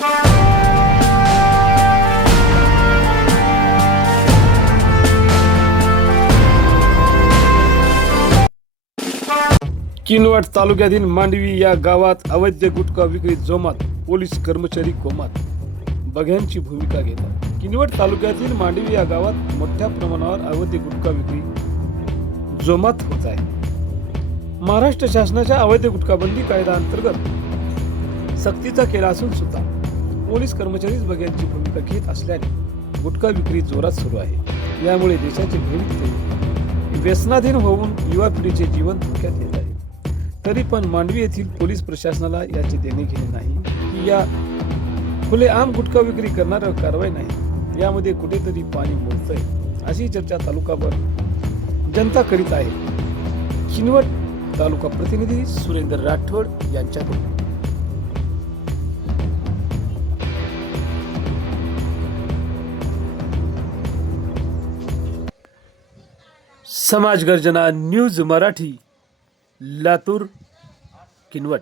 किनवट तालुक्यातील मांडवी या गावात अवैध गुटखा विक्री जोमात पोलीस कर्मचारी कोमात. बघ्यांची भूमिका घेतात. किनवट तालुक्यातील मांडवी या गावात मोठ्या प्रमाणावर अवैध गुटखा विक्री जोमात होत आहे. महाराष्ट्र शासनाच्या अवैध गुटखा बंदी कायदा अंतर्गत सक्तीचा केला असून सुद्धा पोलीस कर्मचारीच बघ्यांची भूमिका घेत असल्याने गुटखा विक्री जोरात सुरू आहे. यामुळे देशाचे भविष्य व्यसनाधीन होऊन युवा पिढीचे जीवन धोक्यात येत आहे. तरी पण मांडवी येथील पोलीस प्रशासनाला याचे देणे घेणे नाही. की या खुलेआम गुटखा विक्री करणाऱ्यावर कारवाई नाही. यामध्ये कुठेतरी पाणी मोडतंय अशी चर्चा तालुकाभर जनता करीत आहे. किनवट तालुका प्रतिनिधी सुरेंद्र राठोड यांच्याकडून. समाज गर्जना न्यूज मराठी लातूर किनवट.